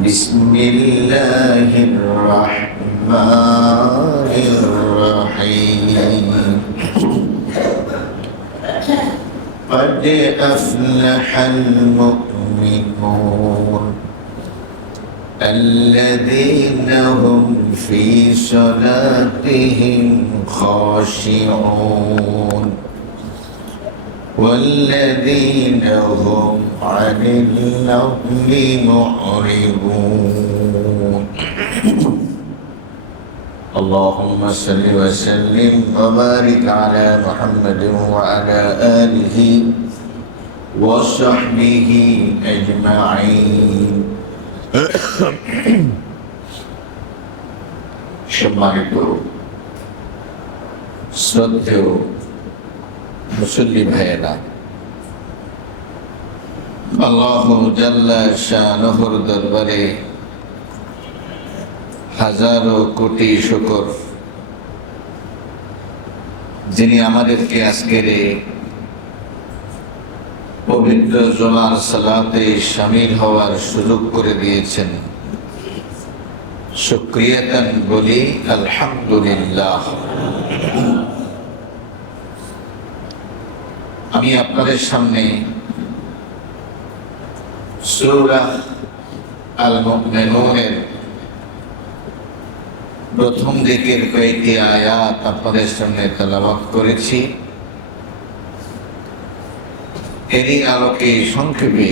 بسم الله الرحمن الرحيم قد أفلح المؤمنون الذين هم في صلاتهم خاشعون والذين هم عن اللغو معرضون اللهم صل وسلم وبارك على محمد وعلى آله وصحبه أجمعين সম্মানিত শ্রদ্ধেয় মুসল্লি ভাইয়েরা, আল্লাহ জাল্লা শানুহুর দরবারে হাজারো কোটি শুকর, যিনি আমাদেরকে আজকের পবিত্র জুমার সালাতে শামিল হওয়ার সুযোগ করে দিয়েছেন। শুকরিয়াতান বলি আলহামদুলিল্লাহ। আমি আপনাদের সামনে সূরা আল মুমিনুনের প্রথম দিকের কয়েকটি আয়াত আপনাদের সামনে তেলাওয়াত করেছি। এরই আলোকে সংক্ষেপে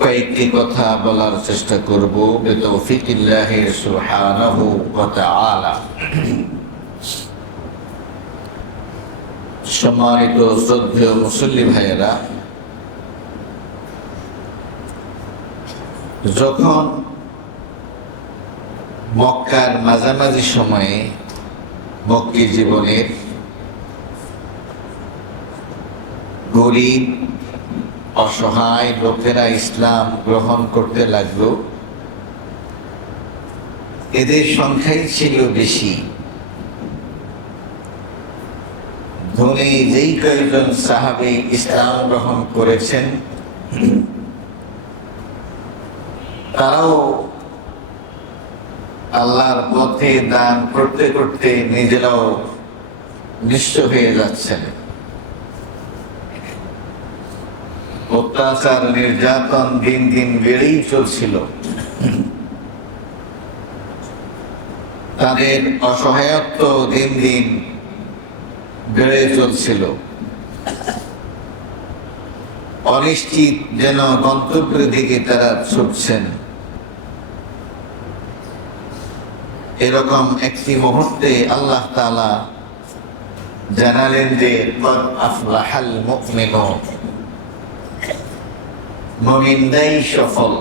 কয়েকটি কথা বলার চেষ্টা করব বিতৌফিকিল্লাহি সুবহানাহু ওয়া তাআলা। সম্মানিত শ্রদ্ধেয় মুসল্লি ভাইয়েরা, যখন মক্কার মাঝামাঝি সময়ে মক্কি জীবনের গরিব অসহায় লোকেরা ইসলাম গ্রহণ করতে লাগলো, এদের সংখ্যাই ছিল বেশি। ধনী যেই কয়েকজন সাহাবী ইসলাম গ্রহণ করেছেন, তারাও আল্লাহর পথে দান করতে করতে নিজেরাও নিঃস্ব হয়ে যাচ্ছেন। অত্যাচার নির্যাতন দিন দিন বেড়েই চলছিল। তাদের অসহায়ত্ব দিন দিন বেড়ে চলছিল। অনিশ্চিত যেন গন্তব্যের দিকে তারা ছুটছেন। এরকম একটি মুহূর্তে আল্লাহ তাআলা জানালেন যে কদ আফলাহাল মুমিনুন, মুমিনরাই সফল।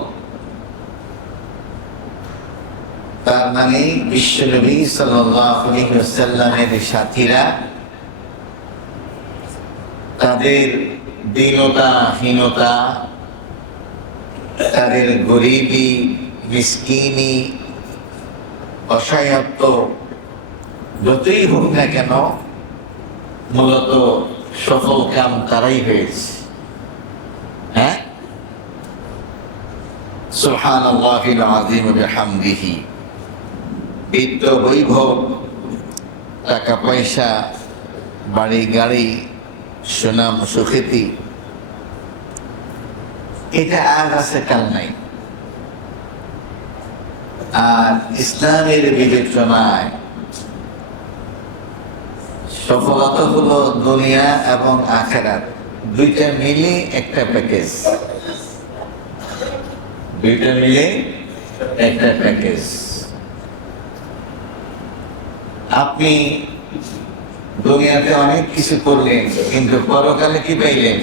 তার মানে বিশ্বনবী সাল্লাল্লাহু আলাইহি ওয়াসাল্লামের সাথীরা তাদের দীনতা হীনতা, তাদের গরিবি মিসকিনি অসহায়ত্ব যতই হোক না কেন, মূলত সফল কাম তারাই হয়েছে। হ্যাঁ, সুবহানাল্লাহিল আযীম বিহামদিহি। বিত্ত বৈভব, টাকা পয়সা, বাড়ি গাড়ি, সুনাম সুখ্যাতি, এটা আজ আছে কাল নাই। আর ইসলামের বিবেচনায় সফলতা হলো দুনিয়া এবং আখিরাত দুইটা মিলে একটা প্যাকেজ। দুইটা মিলে একটা প্যাকেজ। আপনি দুনিয়াতে অনেক কিছু করলেন, কিন্তু পরকালে কি পাইলেন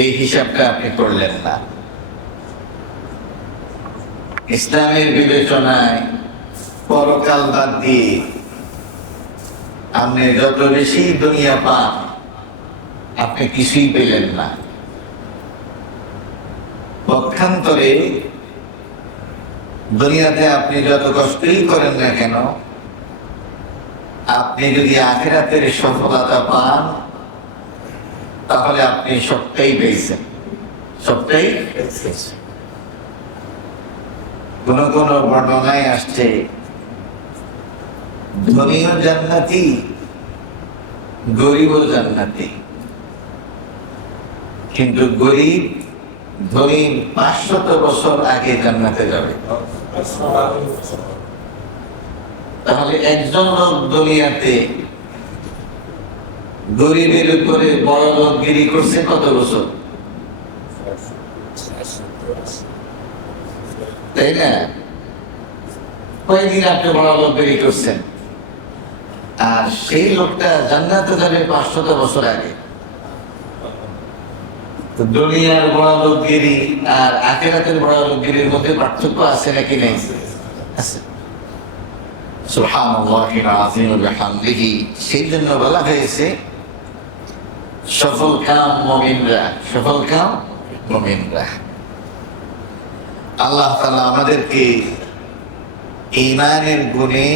এই হিসাবটা আপনি করলেন না। ইসলামের বিবেচনায় পরকাল বাদ দিয়ে আপনি যত বেশি দুনিয়া পান, আপনি কিছুই পেলেন না। পক্ষান্তরে দুনিয়াতে আপনি যত কষ্টই করেন না কেন, আপনি যদি আখিরাতের সফলতা পান, তাহলে আপনি সবটাই পেয়েছেন। সবটাই কোন কোন বর্ণনায় আসছে ধনীও জান্নাতি, গরিবও জান্নাতি, কিন্তু গরিব ধনীর 500 বছর আগে জান্নাতে যাবে। তাহলে একজন লোক দুনিয়াতে গরিবের উপরে বড় লোকগিরি করছে কত বছর, তাই না? কয়েকদিন আপনি বড় লোকগিরি করছেন, আর সেই লোকটা জান্নাতে যাবে 500 বছর আগে। তো দুনিয়ার বড় লোকগিরি আর আখিরাতের বড় লোকগিরির মধ্যে পার্থক্য আছে নাকি নেই? আছে। সুবহানাল্লাহি আযীম ওয়া বিহামদিহি। সেই জন্য বলা হয়েছে সফল কাম মুমিনরা, সফল কাম মুমিনরা। আল্লাহ তাআলা আমাদেরকে ঈমানের গুণে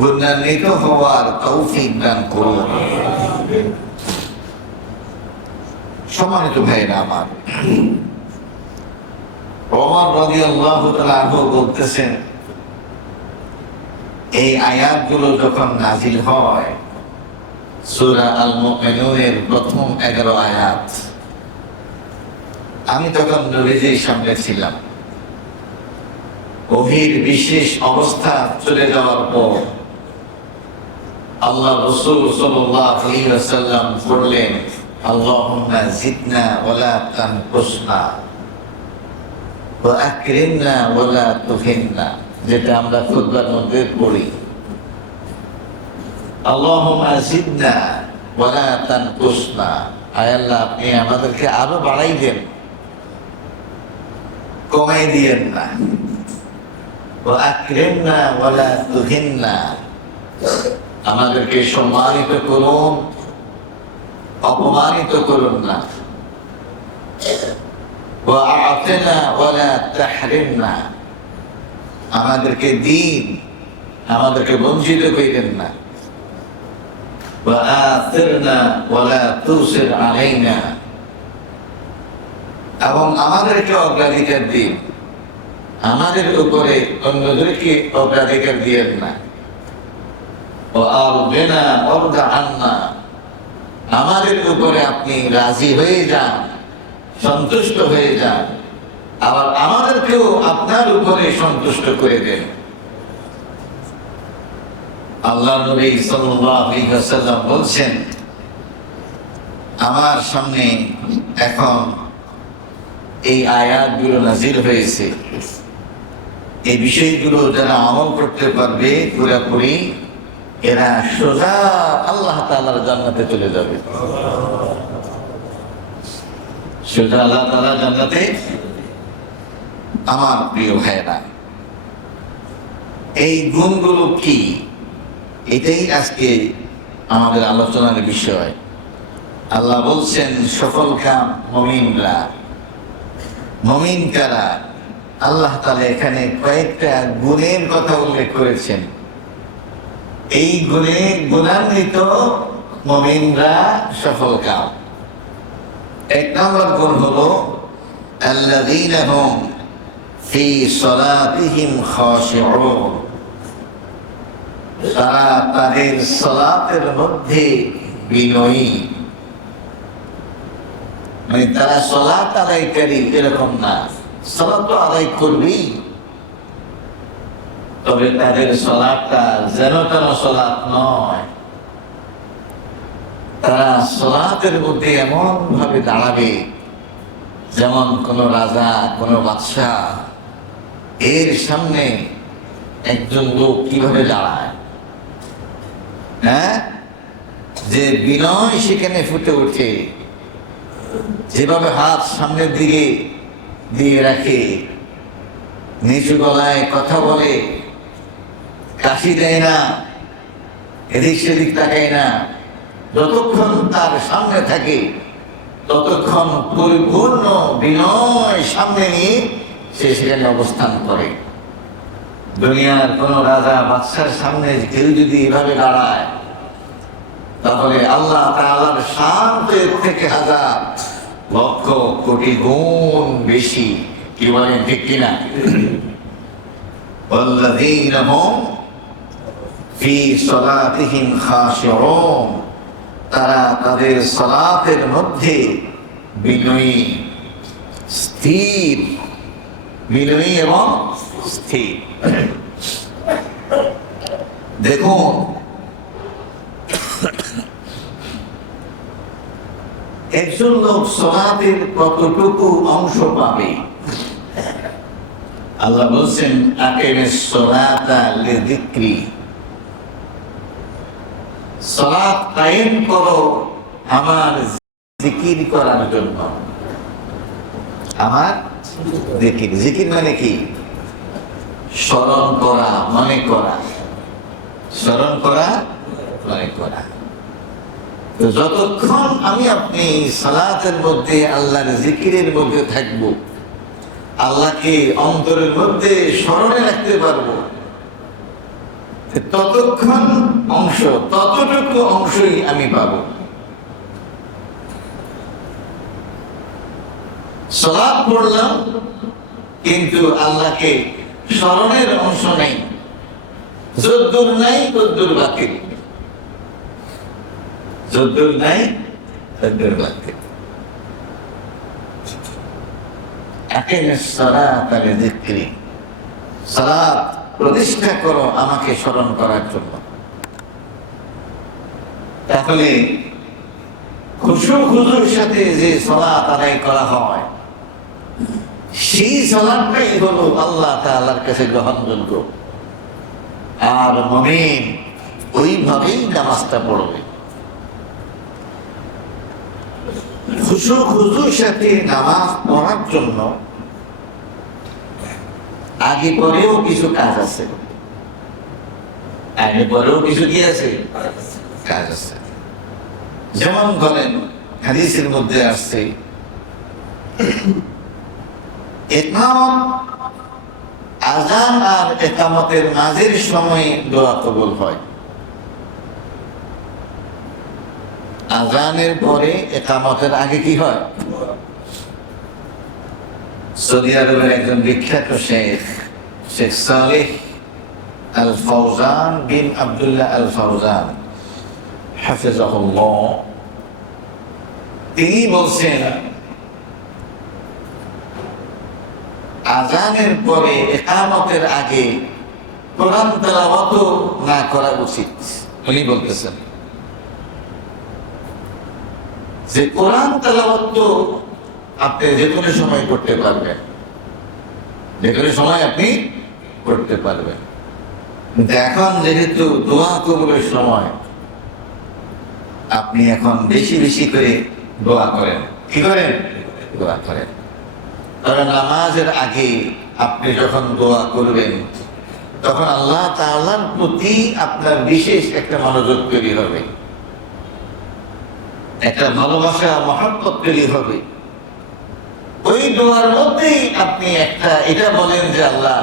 গুণান্বিত হওয়ার তৌফিক দান করুন। সম্মানিত ভাইরা আমার, ওমর রাদিয়াল্লাহু তাআলা আনহু বলতেছেন, এই আয়াতগুলো যখন নাজিল হয়, সূরা আল মুমিনুনের প্রথম 11 আয়াত, আমি তখন নবীজির সামনে ছিলাম। ওহীর বিশেষ অবস্থা চলে যাওয়ার পর আল্লাহ রাসূল সাল্লাল্লাহু আলাইহি ওয়াসাল্লাম পড়লেন, আল্লাহুম্মা জিদনা ওয়ালা তানকুসনা ওয়া আকরিমনা ওয়ালা তুহিননা, যেটা আমরা খুতবার মধ্যে পড়ি, আল্লাহুম্মা জিদনা ওয়ালা তানকুসনা, আয় আল্লাহ আপনি আমাদেরকে আরো বাড়াই দেন, কমাই দিয়েন না। ওয়া আকরিমনা ওয়ালা তুহিননা, আমাদেরকে সম্মানিত করুন, অপমানিত করুন না। ওয়া আ'তিনা ওয়ালা তাহরিমনা, আমাদেরকে দিন, আমাদেরকে বঞ্চিত করিলেন না। ওয়া আতিরনা ওয়ালা তুসির আলাইনা, এবং আমাদেরকে অগ্রাধিকার দিন, আমাদের উপরে অন্যদেরকে অগ্রাধিকার দিয়েন না। ওয়া আরদিনা ওয়ারদা আন্না, আমাদের উপরে আপনি রাজি হয়ে যান, সন্তুষ্ট হয়ে যান, আবার আমাদেরকেও আপনার উপরে সন্তুষ্ট করে দেন। আল্লাহ নবী সাল্লাল্লাহু আলাইহি ওয়াসাল্লাম বলছেন, আমার সামনে এখন এই আয়াতগুলো নাজিল হয়েছে, এই বিষয়গুলো যারা আমল করতে পারবে পুরোপুরি, এরা সোজা আল্লাহ তাআলার জান্নাতে চলে যাবে। সোজা আল্লাহ তাআলার জান্নাতে। আমার প্রিয় ভাইরা, এই গুণগুলো কি, এটাই আজকে আমাদের আলোচনার বিষয়। আল্লাহ বলছেন সফল কাম মুমিনরা। মুমিন কারা? আল্লাহ তাআলা এখানে কয়েকটা গুণের কথা উল্লেখ করেছেন। এই গুণে গুণান্বিত মুমিনরা সফল কাম। 1 নম্বর গুণ হলো আল্লাযীনা হুম ফি সালাতিহিম খাশিউন, তারা তাদের সালাতের মধ্যে বিনয়ী। মানে তারা সালাত আদায়কারী এরকম না, সালাত তো আদায় করবি, তবে তাদের সালাতটা যেন তেন সালাত নয়। তারা সালাতের মধ্যে এমন ভাবে দাঁড়াবে যেমন কোন রাজা, কোন বাদশাহ এর সামনে একজন লোক কিভাবে দাঁড়ায়, হ্যাঁ, যে বিনয় সেখানে ফুটে ওঠে, যেভাবে হাত সামনের দিকে দিয়ে রাখে, নিচু গলায় কথা বলে, কাশি দেয় না, এদিক সেদিক তাকায় না, যতক্ষণ তার সামনে থাকে ততক্ষণ পরিপূর্ণ বিনয় সামনে নিয়ে সে সেখানে অবস্থান করে। দুনিয়ার কোন রাজা বাদশার সামনে কেউ যদি এভাবে দাঁড়ায়, তাহলে আল্লাহ তাআলার শান থেকে হাজার লক্ষ কোটি গুণ বেশি। কি বলেন ঠিক কিনা? والذين هم في صلاتهم خاشعون, তারা তাদের সালাতের মধ্যে বিনয়ী, স্থির, বিনয়ী এবং স্থির। দেখুন, একজন লোক সালাতের কতটুকু অংশ পাবে? আল্লাহ বলছেন আকিমিস সালাতা লিযিকরি, সালাত কায়েম করো আমার জিকির করার জন্য। আমার জিকির, জিকির মানে কি? স্মরণ করা, মনে করা। স্মরণ করা, মনে করা। তো যতক্ষণ আমি আপনি সালাতের মধ্যে, আল্লাহর জিকিরের মধ্যে থাকবো, আল্লাহকে অন্তরের মধ্যে স্মরণে রাখতে পারবো, ততক্ষণ অংশ, ততটুকু অংশই আমি পাবো। সালাত পড়লাম কিন্তু আল্লাহকে স্মরণের অংশ নেই, যদ্দুর নাই তদ্দুর বাতিল, যদ্দুর নাই তদ্দুর বাতিল। আকিমিস সালাতা লিযিকরি, সালাত প্রতিষ্ঠা করো আমাকে স্মরণ করার জন্য। তাহলে খুশু খুজুর সাথে যে সালাত আদায় করা হয়, সেই সালাতটাই হলো আল্লাহ তাআলার কাছে গ্রহণযোগ্য। আর মুমিন ওইভাবেই নামাজটা পড়বে। খুশু খুজুর সাথে নামাজ পড়ার জন্য আগে পরেও কিছু কাজ আছে, আগে পরেও কিছু কি আছে? কাজ আছে। যেমন ধরেন হাদিসের মধ্যে আসছে ইকামত, আযান আর ইকামতের মাঝের সময়ে দোয়া কবুল হয়। আযানের পরে ইকামতের আগে কি হয়? সৌদি আরবের একজন বিখ্যাত শেখ, শেখ সালেহ আল ফাওজান বিন আব্দুল্লাহ আল ফাওজান হাফিজাহুল্লাহ, তিনি বলছেন আযানের পরে ইকামতের আগে কোরআন তেলাওয়াত না করা উচিত। উনি বলতেছেন যে কোরআন তেলাওয়াত আপনি যে কোনো সময় করতে পারবেন, যে কোনো সময় আপনি করতে পারবেন, কিন্তু এখন যেহেতু দোয়া কবুলের সময়, আপনি এখন বেশি বেশি করে দোয়া করেন। কি করেন? দোয়া করেন। কারণ নামাজের আগে আপনি যখন দোয়া করবেন, তখন আল্লাহ তাআলার প্রতি আপনার বিশেষ একটা মনোযোগ তৈরি হবে, একটা ভালোবাসা, মহব্বত তৈরি হবে। ওই দোয়ার মধ্যেই আপনি একটা এটা বলেন যে আল্লাহ,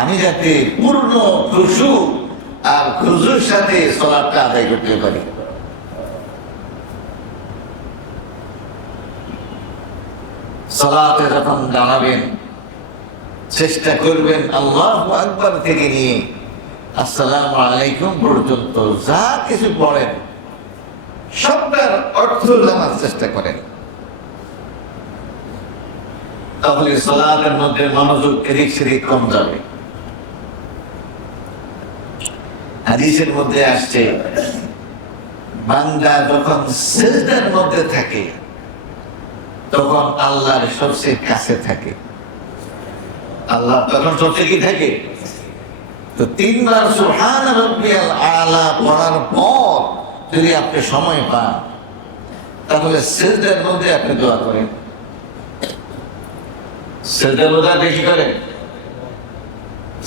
আমি যাতে পূর্ণ খুশু আর খুজুর সাথে সালাতটা আদায় করতে পারি। সালাতে যখন দাঁড়াবেন, চেষ্টা করবেন আল্লাহু আকবার থেকে নিয়ে আসসালামু আলাইকুম পর্যন্ত যা কিছু পড়েন সবটার অর্থ জানার চেষ্টা করেন। তাহলে সালাতের মধ্যে মনোযোগ এদিক সেদিক কম যাবে। হাদিসের মধ্যে আসছে বান্দা যখন সিজদার মধ্যে থাকে তখন আল্লাহর সবচেয়ে কাছে থাকে। আল্লাহ তখন সবচেয়ে কি থাকে? তো 3 বার সুবহান রাব্বিয়াল আলা পড়ার পর যদি আপনি সময় পান, তাহলে সিজদার মধ্যে আপনি দোয়া করেন। সিজদার মধ্যে আপনি কি করেন?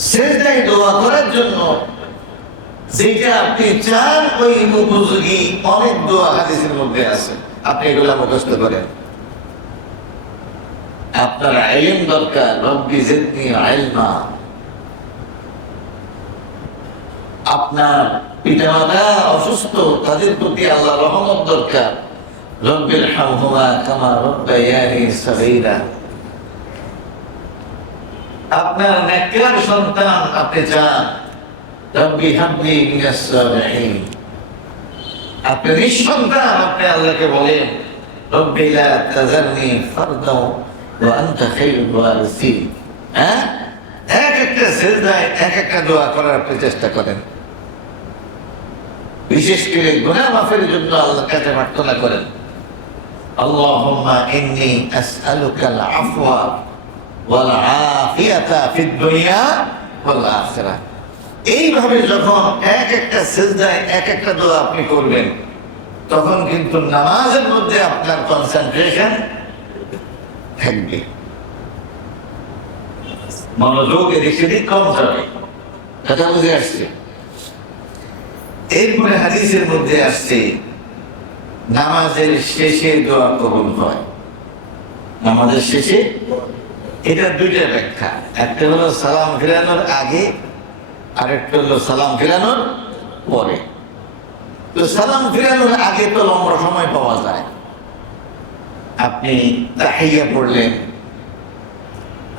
সিজদায় দোয়া করার জন্য যেটা আপনি চান ওই উপযোগী অনেক দোয়া হাদিসের মধ্যে আছে, আপনি এগুলা মুখস্থ করেন। আপনার ইলম দরকার, রব্বি জিদনি ইলমা। আপনার পিতামাতা অসুস্থ, তাদের প্রতি আল্লাহ রহমত দরকার, রব্বির হামহুমা কামা রব্বায়ানি সগীরা। আপনার নেককার সন্তান আপনি চান, রব্বি হাবলি মিনাস সালিহিন। আপনি নিঃসন্তান, আপনি আল্লাহকে বলেন, রব্বি লা তাযারনি ফারদাও ওয়া আনতা খায়রুল ওয়ারিসিন। হ্যাঁ, এক একটা সিজদায় এক একটা দোয়া করার আপনি চেষ্টা করেন। বিশেষ করে গুনাহ মাফের জন্য আল্লাহর কাছে প্রার্থনা করেন, আল্লাহুম্মা ইন্নী আসআলুকাল আফওয়া ওয়াল আফিয়াতা ফিদ দুনিয়া ওয়াল আখিরাহ। এইভাবে যখন এক একটা সিজদায় এক একটা দোয়া আপনি করবেন, তখন কিন্তু নামাজের মধ্যে আপনার কনসেন্ট্রেশন থাকবে, মনোযোগ এদিক সেদিক কম যাবে। কথা বুঝে আসছে? এরপরে হাদিসের মধ্যে আসছে নামাজের শেষে দোয়া কবুল হয়। নামাজের শেষে, এটা দুইটা ব্যাখ্যা। একটা হলো সালাম ফিরানোর আগে, আরেকটা হলো সালাম ফিরানোর পরে। তো সালাম ফিরানোর আগে তো লম্বা সময় পাওয়া যায়। আপনি তাহিয়া পড়লেন,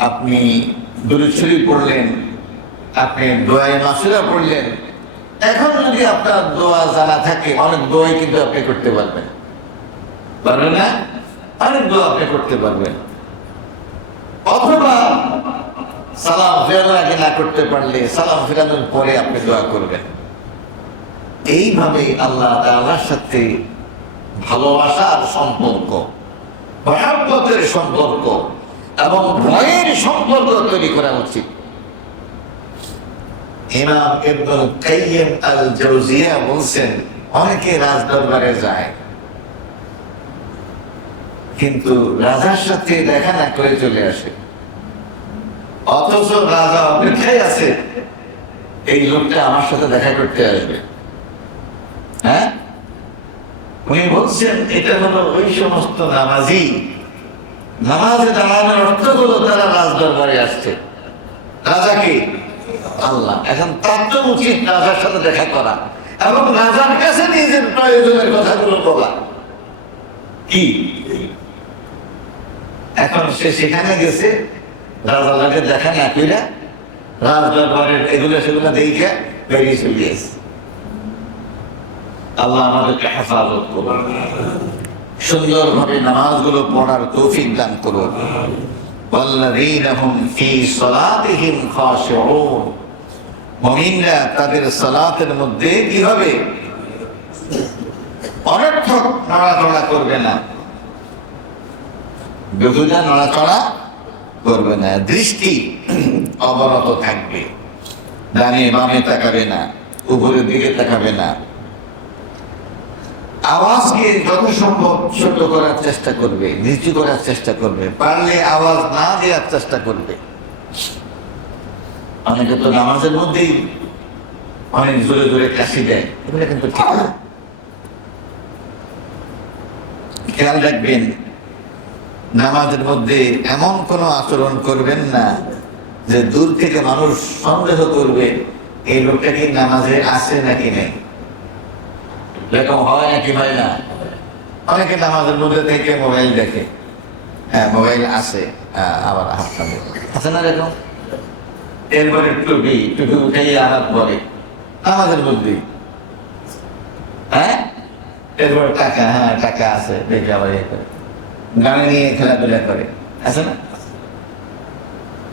আপনি দুরূদ শরীফ পড়লেন, আপনি দোয়ায়ে মাসুরা পড়লেন। এখন যদি আপনার দোয়া জানা থাকে, অনেক দোয়াই কিন্তু আপনি করতে পারবেন, পারবেন না? অনেক দোয়া আপনি করতে পারবেন। অথবা সালাম ফেরানোর আগে না করতে পারলে সালাম ফেরানোর পরে আপনি দোয়া করবেন। এইভাবে আল্লাহ তাআলার সাথে ভালোবাসার সম্পর্ক, মহব্বতের সম্পর্ক এবং ভয়ের সম্পর্ক তৈরি করা উচিত। ইমাম ইবনুল কাইয়িম আল জাওজিয়া বলছেন, অনেকে রাজদরবারে যায়, কিন্তু রাজার সাথে দেখা না করে চলে আসে, অথচ রাজা অপেক্ষায় আছে এই লোকটা আমার সাথে দেখা করতে আসবে। হ্যাঁ, উনি বলছেন এটা হলো ওই সমস্ত নামাজি, নামাজে দাঁড়ানোর অর্থ হলো তারা রাজদরবারে আসছে। রাজা কি? আল্লাহ। এখন তার তো উচিত রাজার সাথে দেখা করা এবং রাজার কাছে নিজের প্রয়োজনের কথাগুলো বলা। কি এখন সে সেখানে গেছে, রাজা লাগে দেখা না কইরা রাজদরবারের এগুলো সেগুলো দেখে বেরিয়ে চলে গেছে। আল্লাহ আমাদেরকে হেফাজত করুন, সুন্দরভাবে নামাজগুলো পড়ার তৌফিক দান করুন। ওয়াল্লাযীনা হুম ফী সালাতিহিম খাশিউন। মুমিনরা তাদের সালাতের মধ্যে কি হবে? অনর্থক নড়াচড়া করবে না, বেহুদা নড়াচড়া করবে না, দৃষ্টি অবনত থাকবে, ডানে বামে তাকাবে না, উপরের দিকে তাকাবে না, আওয়াজকে যত সম্ভব ছোট করার চেষ্টা করবে, নিচু করার চেষ্টা করবে, পারলে আওয়াজ না দেওয়ার চেষ্টা করবে। অনেকে তো নামাজের মধ্যেই অনেক জোরে জোরে কাশি দেয়, এগুলো কিন্তু ঠিক না। খেয়াল রাখবেন, নামাজের মধ্যে এমন কোনো আচরণ করবেন না যে দূর থেকে মানুষ সন্দেহ করবে এই লোকটা কি নামাজে আছে নাকি নেই। এরকম হয় নাকি হয় না? অনেকে নামাজের মধ্যে থেকে মোবাইল দেখে, হ্যাঁ মোবাইল আছে, আবার হাত নামে আছে না এরকম। এরপরে টুপি টুপি উঠেই আঘাত বলে নামাজের মধ্যে, হ্যাঁ। এরপর টাকা, হ্যাঁ টাকা আছে দেখে আবার ইয়ে করে, গাড়ি নিয়ে খেলাধুলা করে, আছে না?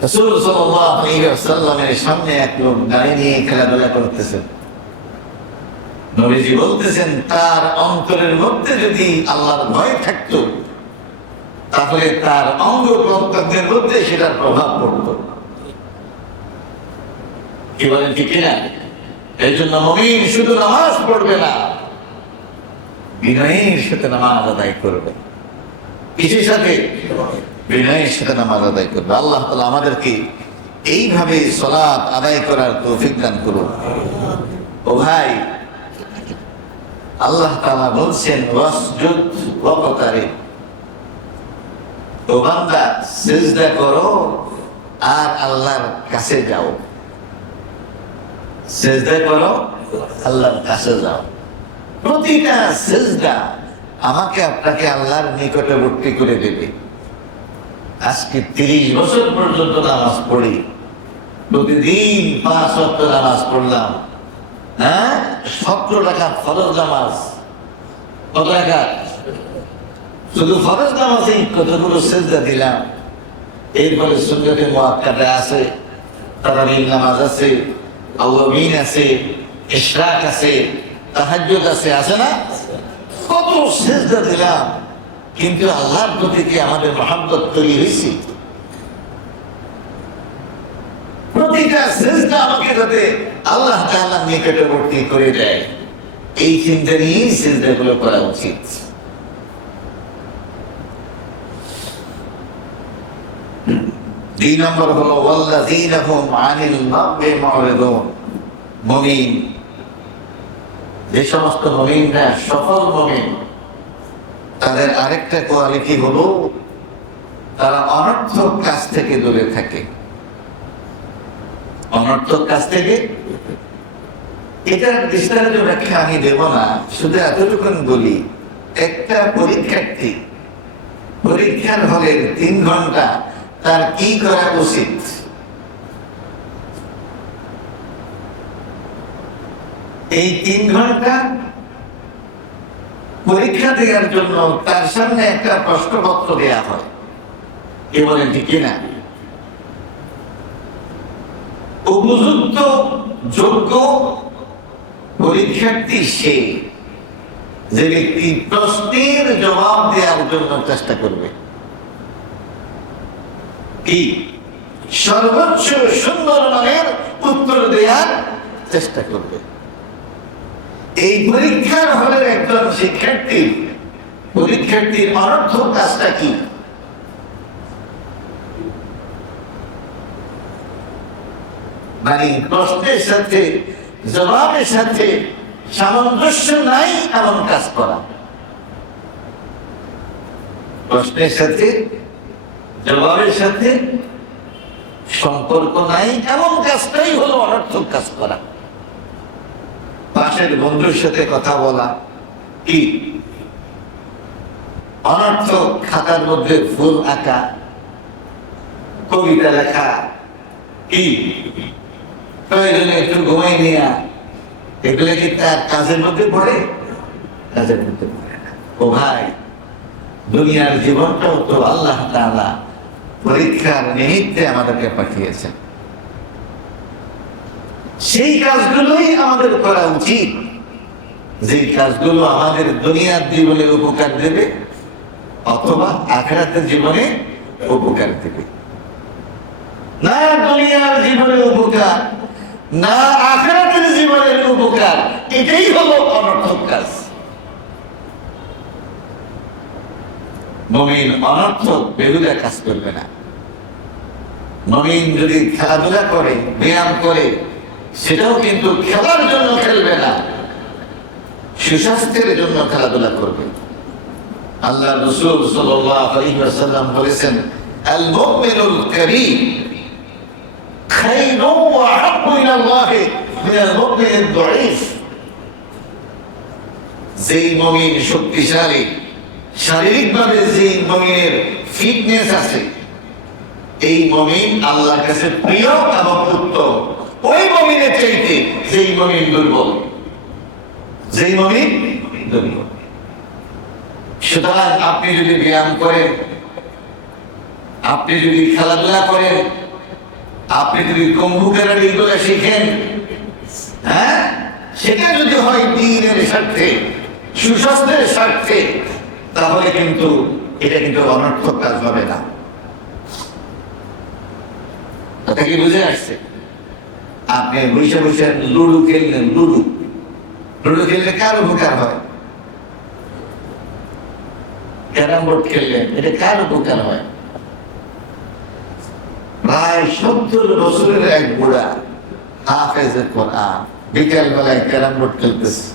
রাসূল সাল্লাল্লাহু আলাইহি ওয়াসাল্লামের সামনে এক লোক গাড়ি নিয়ে খেলাধুলা করতেছেন। নবীজি বলতেছেন, তার অন্তরের মধ্যে যদি আল্লাহর ভয় থাকতো তাহলে তার অঙ্গ প্রত্যঙ্গের মধ্যে সেটার প্রভাব পড়তো। কি বলেন ঠিক কিনা? এই জন্য মুমিন শুধু নামাজ পড়বে না, বিনয়ের সাথে নামাজ আদায় করবে। কিসের সাথে? বিনয়ের সাথে নামাজ আদায় করবে। আল্লাহ তাআলা আমাদেরকে এইভাবে সালাত আদায় করার তৌফিক দান করুন। ও ভাই, আল্লাহ তাআলা বলছেন ওয়াসজুদ ওয়াকতারিব, ও বান্দা সিজদা করো আর আল্লাহর কাছে যাও। সিজদা করো, আল্লাহর কাছে যাও। প্রতিটা সিজদা আমাকে আপনাকে আল্লাহর নিকটবর্তী করে দেবে। আজকে 30 বছর পর্যন্ত নামাজ পড়ি, প্রতিদিন 5 ওয়াক্ত নামাজ পড়লাম, হ্যাঁ 17 রাকাত ফরজ নামাজ। কত রাকাত? শুধু ফরজ নামাজেই কতগুলো সিজদা দিলাম। এরপরে সুন্নতে মুআক্কাদা আছে, তারাবির নামাজ আছে, আওয়াবিন আছে, ইশরাক আছে, তাহাজ্জুদ আছে, আছে না? কত সিজদা দিলাম, কিন্তু আল্লাহর প্রতি কি আমাদের মহব্বত তৈরি হয়েছে? প্রতিটা সিজদা আমাকে যাতে আল্লাহ তাআলা নিকটবর্তী করে দেয়, এই চিন্তা নিয়েই সিজদাগুলো করা উচিত। দুই নম্বর হলো ওয়াল্লাযীনা হুম আনিল লাগবি মুরিদুন। মুমিন, যে সমস্ত মুমিনরা সফল মুমিন, তাদের আরেকটা কোয়ালিটি হলো তারা অনর্থক কাজ থেকে দূরে থাকে। অনর্থক কাজ থেকে, এটার বিস্তারিত ব্যাখ্যা আমি দেব না, শুধু এতটুকু বলি, একটা পরীক্ষার্থী পরীক্ষার হলের 3 ঘন্টা তার কি করা উচিত? এই 3 ঘন্টা পরীক্ষা দেওয়ার জন্য তার সামনে একটা প্রশ্নপত্র দেয়া হয়, কে বলেন ঠিক কিনা? উপযুক্ত যোগ্য পরীক্ষার্থী সে যে ব্যক্তি প্রশ্নের জবাব দেওয়ার জন্য চেষ্টা করবে, কি সর্বোচ্চ সুন্দর মানের উত্তর দেওয়ার চেষ্টা করবে। এই পরীক্ষার হলের একজন পরীক্ষার্থীর অনর্থক কাজটা কি? মানে প্রশ্নের সাথে জবাবের সাথে সামঞ্জস্য নাই এমন কাজ করা। প্রশ্নের সাথে জবাবের সাথে সম্পর্ক নাই এমন কাজটাই হলো অনর্থক কাজ করা। পাশের বন্ধুর সাথে কথা বলা কি অনর্থক? খাতার মধ্যে ফুল আঁকা, কবিতা লেখা, কি প্রয়োজনে একটু ঘুমাই নেয়া, এগুলো কি তার কাজের মধ্যে পড়ে? কাজের মধ্যে পড়ে না। ও ভাই, দুনিয়ার জীবনটাও তো আল্লাহ তাআলা পরীক্ষার নিমিত্তে আমাদেরকে পাঠিয়েছেন। সেই কাজগুলোই আমাদের করা উচিত, যে কাজগুলো আমাদের দুনিয়ার জীবনে উপকার দেবে অথবা আখিরাতের জীবনে উপকার দেবে। না দুনিয়ার জীবনে উপকার, না আখিরাতের জীবনের উপকার, এটাই হলো অনর্থক কাজ। মুমিন অনর্থক বেহুদা কাজ করবে না। মুমিন যদি খেলাধুলা করে, ব্যায়াম করে, সেটাও কিন্তু খেলার জন্য খেলবে না, সুস্বাস্থ্যের জন্য খেলাধুলা করবে। আল্লাহ রাসূল সাল্লাল্লাহু আলাইহি ওয়াসাল্লাম বলেছেন, আল মুমিনুল কারীম খায়রুন ওয়া আহাব্বু ইলাল্লাহ মিনাল মুমিনিদ দাঈফ। যেই মুমিন শক্তিশালী, শারীরিকভাবে যেই মুমিনের ফিটনেস আছে, এই মুমিন আল্লাহর কাছে প্রিয় এবং উত্তম ওই মুমিনের চাইতে যেই মুমিন দুর্বল, যেই মুমিন দুর্বল। সুতরাং আপনি যদি ব্যায়াম করেন, আপনি যদি খেলাধুলা করেন, আপনি যদি কম্পিউটারের এগুলো শিখেন, হ্যাঁ, সেটা যদি হয় দ্বীনের স্বার্থে, সুস্বাস্থ্যের স্বার্থে, তাহলে কিন্তু এটা কিন্তু অনর্থক কাজ হবে না। কথা কি বুঝে আসছে? আপনি বসে বসে লুডু খেললেন, লুডু খেললে কার উপকার হয়? ক্যারাম বোর্ড খেললেন, এটা কার উপকার হয়? প্রায় 70 বছরের এক বুড়া হাফেজে কোরআন বিকেল বেলায় ক্যারাম বোর্ড খেলতেছে।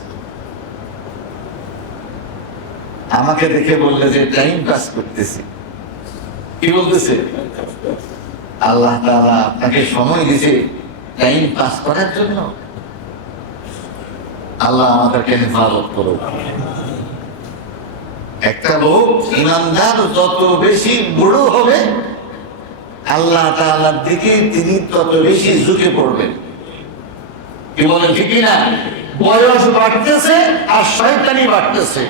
আমাকে দেখে বললে যে টাইম পাস করতেছি। কি বলতেছে? আল্লাহ তাআলা আপনাকে সময় দিয়েছে টাইম পাস করার জন্য। আল্লাহ আমাদেরকে হেফাজত করুক। একটা লোক ইমানদার যত বেশি বড় হবে আল্লাহ তাআলার দিকে তিনি তত বেশি ঝুঁকে পড়বেন। কি বলেন ঠিক না? বয়স বাড়তেছে আর শয়তানি বাড়তেছে,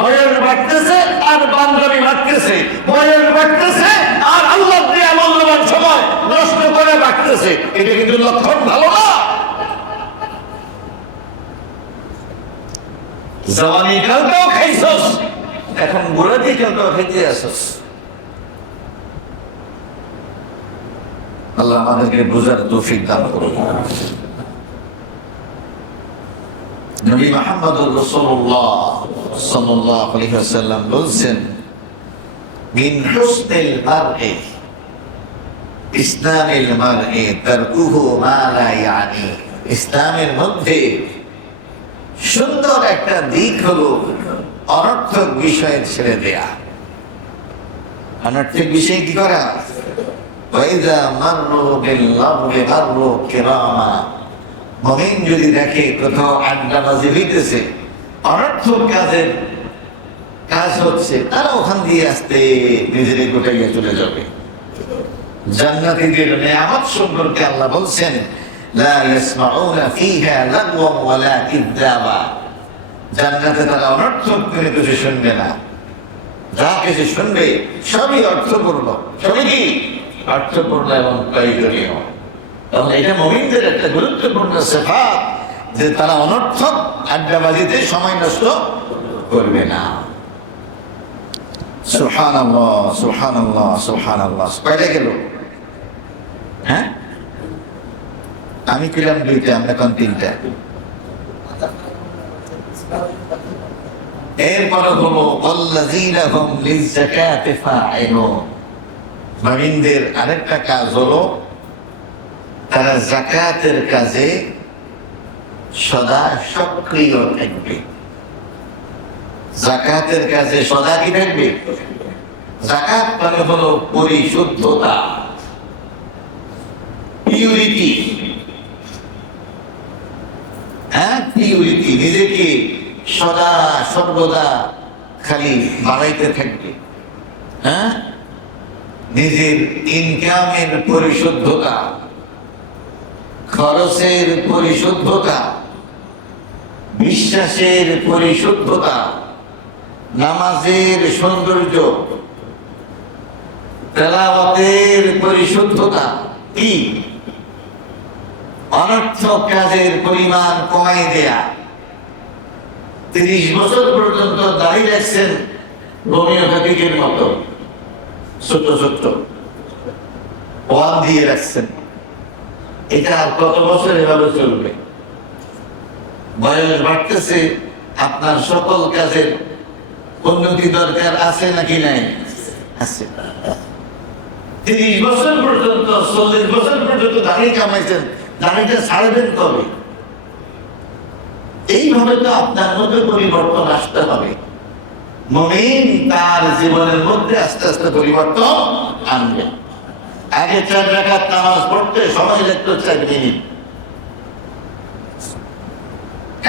বয়স বাড়তেছে আর বান্দামি বাড়তেছে, বয়স বাড়তেছে আর আল্লাহ দিয়ে মূল্যবান সময় নষ্ট করে বাড়তেছে। এটা কিন্তু লক্ষণ ভালো না। জওয়ানি কালটাও খাইছস, এখন বুড়াতি কালটাও খাইতে আসস। আল্লাহ আমাদেরকে বুঝার তৌফিক দান করুন। নবী মুহাম্মদুর রাসূলুল্লাহ সাল্লাল্লাহু আলাইহি ওয়াসাল্লাম বলেছেন, মিন হুসনিল মারই ইসলামিল মারই তারকুহু মা লা ইয়ানি। ইসলামের মধ্যে সুন্দর একটা দিক হলো অনর্থক বিষয় ছেড়ে দেয়া। অনর্থক বিষয় কি করা? ওয়াইযা মাররু বিল লাগবি মাররু কিরামা। মুমিন যদি দেখে কোথাও আড্ডাবাজি হইতেছে, অনর্থক কাজ হচ্ছে, তারা ওখান দিয়ে আসতে নিজের গোটাইয়া চলে যাবে। জান্নাতীদের নিয়ামত সম্পর্কে আল্লাহ বলছেন, লা ইয়াসমাউনা ফীহা লাগওয়ান ওয়ালা কিযাবা। জান্নাতে তারা অনর্থক কোনো কিছু শুনবে না, যা কিছু শুনবে সবই অর্থপূর্ণ, সবই কি অর্থপূর্ণ এবং প্রয়োজনীয়। তাহলে এটা মুমিনদের একটা গুরুত্বপূর্ণ সিফাত যে তারা অনর্থক আড্ডাবাজিতে সময় নষ্ট করবে না। সুবহানাল্লাহ, সুবহানাল্লাহ, সুবহানাল্লাহ। কয়টা গেল? হ্যাঁ, আমি কিলাম দুইটা, আমরা কোন তিনটা। এরপরে হলো আল্লাযীনা হুম লিয-যাকাতি ফাঈলুন। মুমিনদের আরেকটা কাজ হলো তারা যাকাতের কাজে সদা সক্রিয় থাকবে। যাকাতের কাজে সদা কি থাকবে? যাকাত মানে হলো পরিশুদ্ধতা, পিউরিটি। হ্যাঁ, পিউরিটি। নিজেকে সদা সর্বদা খালি বাড়াইতে থাকবে। হ্যাঁ, নিজের ইনকামের পরিশুদ্ধতা, খরচের পরিশুদ্ধতা, বিশ্বাসের পরিশুদ্ধতা, নামাজের সৌন্দর্য, তেলাওয়াতের পরিশুদ্ধতা, কি অনর্থক কাজের পরিমাণ কমাই দেয়া। 30 বছর পর্যন্ত দাঁড়িয়ে রাখছেন হোমিওপ্যাথিকের মতো, ছোট্ট ছোট্ট ওয়ান দিয়ে রাখছেন। এটা আর কত বছর এভাবে চলবে? বয়স বাড়তেছে, আপনার সকল কাজের উন্নতি দরকার আছে নাকি নাই? আছে। 30 বছর পর্যন্ত, 40 বছর পর্যন্ত দাঁড়িয়ে কামাইছেন, দাঁড়িয়েটা ছাড়বেন কবে? এইভাবে তো আপনার মধ্যে পরিবর্তন আসতে হবে। মুমিন তার জীবনের মধ্যে আস্তে আস্তে পরিবর্তন আনবে। আগে 4 রাকাত নামাজ পড়তে সময় লাগতো 4 মিনিট,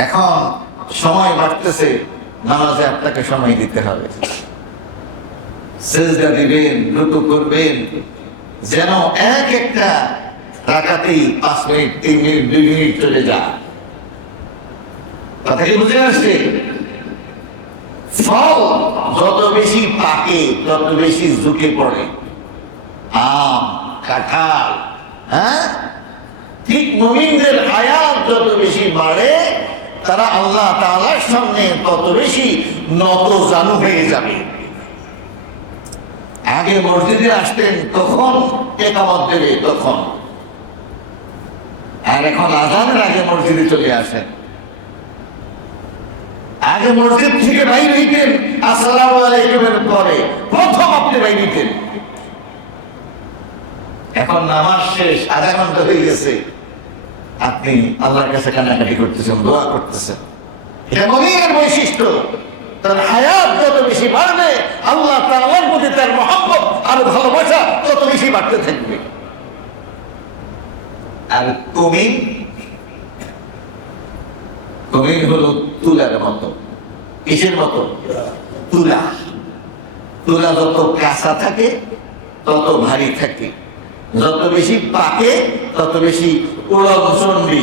এখন সময় বাড়তেছে, নামাজে আপনাকে সময় দিতে হবে। সিজদা দিবেন, রুকু করবেন, যেন এক একটা রাকাতেই 5 মিনিট, 3 মিনিট, 2 মিনিট চলে যায়। কথা কি বুঝে আসছে? ফল যত বেশি পাকে তত বেশি ঝুঁকে পড়ে। আম, কাঁঠাল, হ্যাঁ, ঠিক মুমিনদের হায়াত যত বেশি বাড়ে তারা আল্লাহ তাআলার সামনে তত বেশি নতজানু হয়ে যাবে। আগে মসজিদে আসতেন তখন ইকামত দেবে তখন, আর এখন আযানের আগে মসজিদে চলে আসেন। আগে মসজিদ থেকে বাইরে হইতেন আসসালামু আলাইকুমের পরে প্রথম আপনি বাইরে হইতেন। এখন নামাজ শেষ, আধা ঘন্টা হয়ে গেছে, আপনি আল্লাহর কাছে কান্নাকাটি করতেছেন, দোয়া করতেছেন। এটা মুমিনের বৈশিষ্ট্য। তার হায়াত যত বেশি বাড়বে আল্লাহ তাআলার প্রতি তার মহব্বত আর ভালোবাসা তত বেশি বাড়তে থাকবে। আর কুমিন হলো তুলার মতো। কিসের মতো? তুলা। তুলা যত কাঁচা থাকে তত ভারী থাকে, যত বেশি পাকে তত বেশি উড়নচণ্ডী।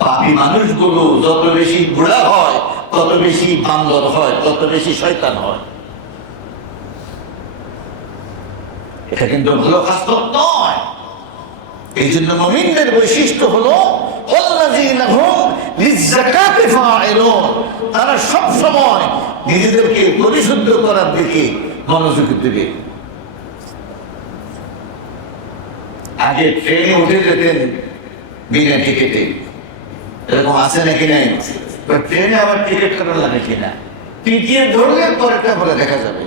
পাপী মানুষগুলো যত বেশি বুড়া হয় তত বেশি বান্দর হয়, তত বেশি শয়তান হয়। এটা কিন্তু ভালো খাসলত নয়। এই জন্য মুমিনদের বৈশিষ্ট্য হলো তারা সব সময় নিজেদেরকে পরিশুদ্ধ করার দিকে মনোযোগী দেবে। আগে ট্রেনে উঠে যেতেন বিনা টিকিটে, এরকম আছে নাকি নাই? ট্রেনে আবার টিকিট করা লাগে কিনা? টিকিট ধরলে পরেরটা বলে দেখা যাবে।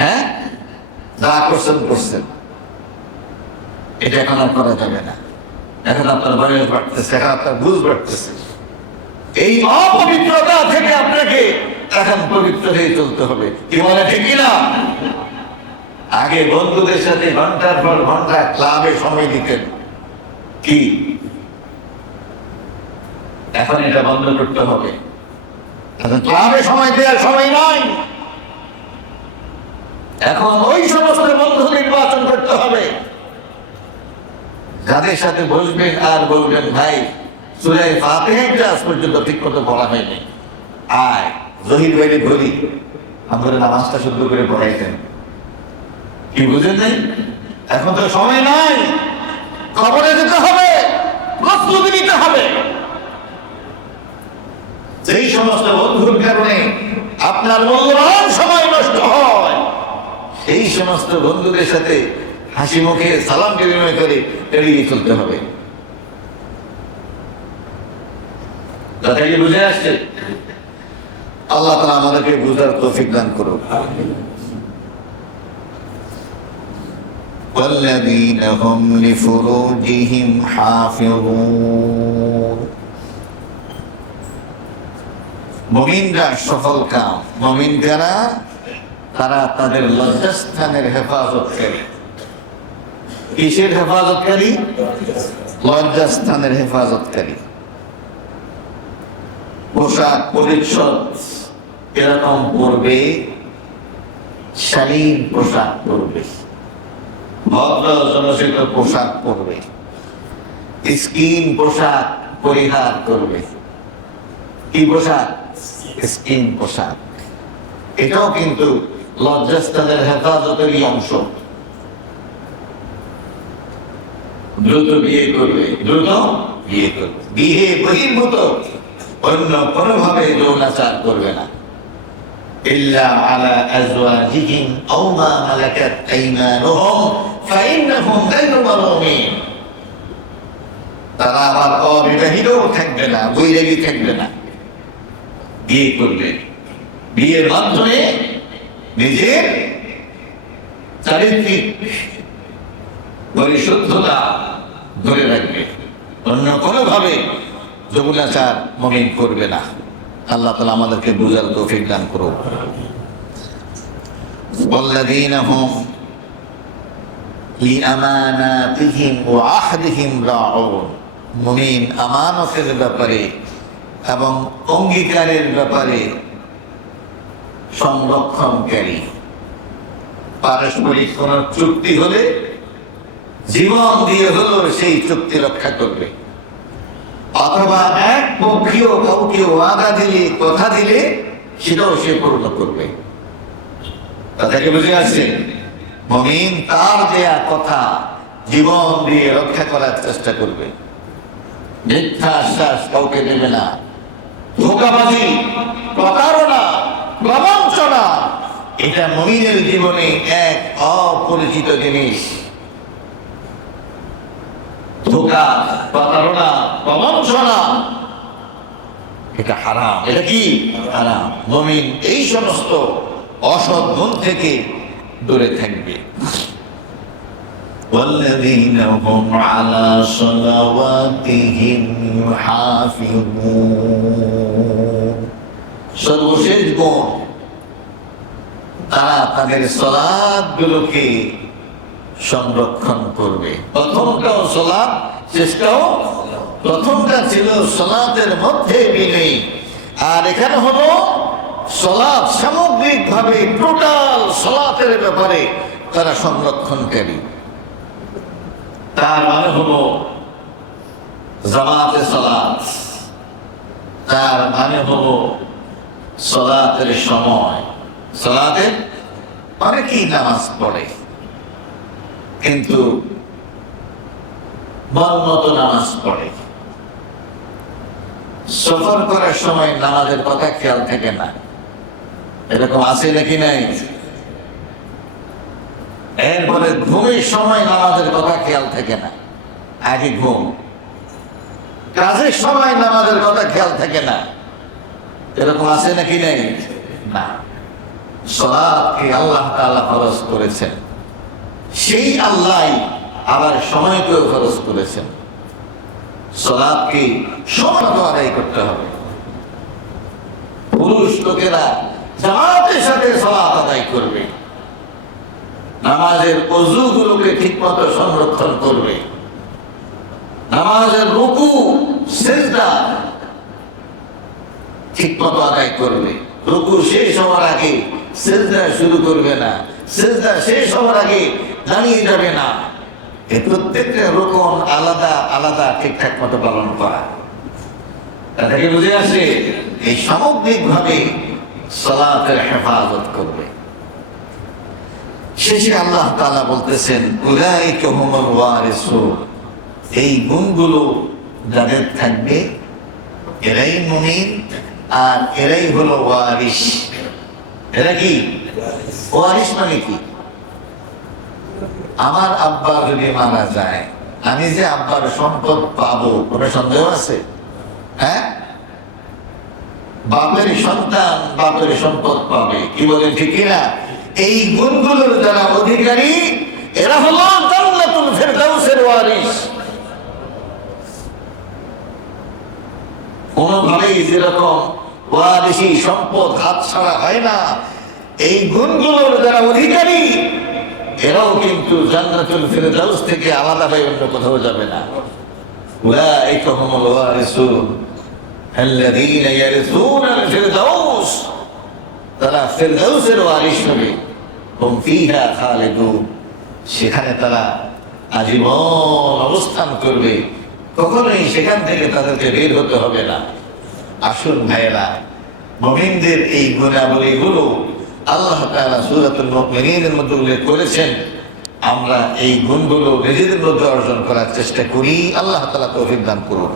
হ্যাঁ, যা করছেন করছেন, এটা এখন আর করা যাবে না। এখন আপনার বয়স বাড়তেছে, এখন আপনার বুঝ বাড়তেছে। এই অপবিত্রতা থেকে আপনাকে এখন পবিত্র হয়ে চলতে হবে। কি বলে ঠিক কিনা? আগে বন্ধুদের সাথে ঘন্টার পর ঘন্টা ক্লাবে সময় দিতেন, কি এখন এটা বন্ধ করতে হবে। এখন ক্লাবে সময় দেওয়ার সময় নয়, এখন ওই সমস্ত বন্ধু নির্বাচন করতে হবে যাদের সাথে বসবেন আর বলবেন, ভাই সূরা ফাতিহা আজ পর্যন্ত ঠিক মতো পড়া হয়নি, আয় জহির ভাইরে ধরি, আমাদের নামাজটা শুদ্ধ করে পড়াইতেন। কি বুঝেন নাই? এখন তো সময় নাই, কবরে যেতে হবে, প্রস্তুতি নিতে হবে। যেই সমস্ত বন্ধুর কারণে আপনার মূল্যবান সময় নষ্ট হয়, এই সমস্ত বন্ধুদের সাথে হাসি মুখে সালাম বিনিময় করে এড়িয়ে চলতে হবে। কথা কি বুঝে আসছে? আল্লাহ তাআলা আমাদেরকে বুঝার তৌফিক দান করুন। والذين هم لفروجهم حافظون। মুমিনরা সফল কাম। মুমিন যারা, তারা তাদের লজ্জাস্থানের হেফাজতকারী। কিসের হেফাজতকারী? লজ্জাস্থানের হেফাজতকারী। পোশাক পরিচ্ছদ এরকম পরবে, শালীন পোশাক পরবে, ভদ্র জনসিত পোশাক পরবে, স্কিন পোশাক পরিহার করবে। কি পোশাক? স্কিন পোশাক। এটাও কিন্তু লজ্জাস্থানের হেফাজতেরই অংশ। দ্রুত বিয়ে করবে, দ্রুত বিয়ে করবে, বিয়ে বহির্ভূত অন্য কোনোভাবে যৌনাচার করবে না। ইল্লা আলা আজওয়াজিহিম আও মা মালাকাত আইমানুহুম ফাইন্নাহুম গায়রু মালুমিন। তারা আবার অবিবাহিতও থাকবে না, বৈরাগী থাকবে না, বিয়ে করবে। বিয়ের মাধ্যমে নিজের চারিত্রিক পরিশুদ্ধতা ধরে রাখবে, অন্য কোনোভাবে যৌনাচার মুমিন করবে না। আল্লাহ তাআলা আমাদেরকে বুঝার তৌফিক দান করুন। ওয়াল্লাযীনা হুম লিআমানাতিহিম ওয়া আহদিহিম রাউন। মুমিন আমানতের ব্যাপারে এবং অঙ্গীকারের ব্যাপারে সংরক্ষণকারী। পারস্পরিক কোন চুক্তি হলে জীবন দিয়ে হলো সেই চুক্তি রক্ষা করবে, অথবা এক পক্ষীয় কাউকে ওয়াদা দিলে, কথা দিলে সেটাও সে পূর্ণ করবে। কথাকে বুঝে আসছে? মুমিন তার দেয়া কথা জীবন দিয়ে রক্ষা করার চেষ্টা করবে। মিথ্যা আশ্বাস কাউকে দেবে না, ধোঁকাবাজি, প্রতারণা, প্রবঞ্চনা, এটা মুমিনের জীবনে এক অপরিচিত জিনিস। ধোঁকা, প্রতারণা, প্রবঞ্চনা এটা হারাম। এটা কি? হারাম। মুমিন এই সমস্ত অসৎ গুণ থেকে দূরে থাকবে। والذين هم على صلواتهم يحافظون। সর্বশেষ গুণ, তারা তাদের সালাতগুলোকে সংরক্ষণ করবে। প্রথমটাও সালাত, শেষটাও। প্রথমটা ছিল সালাতের মধ্যে বিনয়ী, আর এখানে হলো সালাত সামগ্রিকভাবে টোটাল সালাতের ব্যাপারে তারা সংরক্ষণকারী। তার মানে হলো জামাতে সালাত, তার মানে হলো সালাতের সময়। সালাতের অনেকেই নামাজ পড়ে কিন্তু মন মতো নামাজ পড়ে। সফর করার সময় নামাজের কথা খেয়াল থাকে না, এরকম আছে নাকি নাই? এরপরে ঘুমের সময় নামাজের কথা খেয়াল থাকে না, আগে ঘুম। কাজের সময় নামাজের কথা খেয়াল থাকে না, এরকম আছে নাকি নাই? না। সালাতকে আল্লাহ তাআলা ফরজ করেছেন, সেই আল্লাহ আবার সময়কেও ফরজ করেছেন। সালাতকে সময় মতো আদায় করতে হবে। পুরুষ লোকেরা জামাতের সাথে সালাত আদায় করবে, নামাজের ওযুগুলোকে ঠিকমতো সংরক্ষণ করবে, নামাজের রুকু সিজদা ঠিকমতো আদায় করবে। রুকু শেষ হওয়ার আগে সিজদা শুরু করবে না, সিজদা শেষ হওয়ার আগে দাঁড়িয়ে যাবে না। এই প্রত্যেকটা রুকন আলাদা আলাদা ঠিকঠাক মতো পালন করা, তাদেরকে বুঝে আসে। এই সামগ্রিকভাবে সালাতের হেফাজত করবে। শেষে আল্লাহ তাআলা বলতেছেন, উলাইকা হুমুল ওয়ারিসুন, এই গুণগুলো যাদের থাকবে এরাই মুমিন, আর এরাই হলো ওয়ারিস। এরা কি ওয়ারিস? মানে কি? আমার আব্বা যদি মারা যায়, আমি যে আব্বার সম্পদ পাবো কোনো সন্দেহ আছে? হ্যাঁ, বাপের সন্তান বাপের সম্পদ পাবে, কি বলেন ঠিক কিনা? এই গুণগুলোর যারা অধিকারী এরা হলো জান্নাতুল ফেরদাউসের ওয়ারিস। কোনোভাবেই যেরকম ওয়ারিসি সম্পদ হাতছাড়া হয় না, এই গুণগুলোর যারা অধিকারী এরাও কিন্তু জান্নাতুল ফেরদাউস থেকে আলাদা হয়ে অন্য কোথাও যাবে না। উলাইকা হুমুল ওয়ারিসুন আল্লাযীনা ইয়ারিসুনাল ফিরদাউস, তারা ফিরদাউসের ওয়ারিস হবে। হুম ফিহা খালিদুন, সেখানে তারা আজীবন অবস্থান করবে, কখনোই সেখান থেকে তাদেরকে বের হতে হবে না। আসুন ভাইয়েরা, মুমিনদের এই গুণাবলীগুলো আল্লাহ তাআলা সূরাতুল মুমিনের মধ্যে উল্লেখ করেছেন। আমরা এই গুণগুলো নিজেদের মধ্যে অর্জন করার চেষ্টা করি। আল্লাহ তাআলা তৌফিক দান করুন।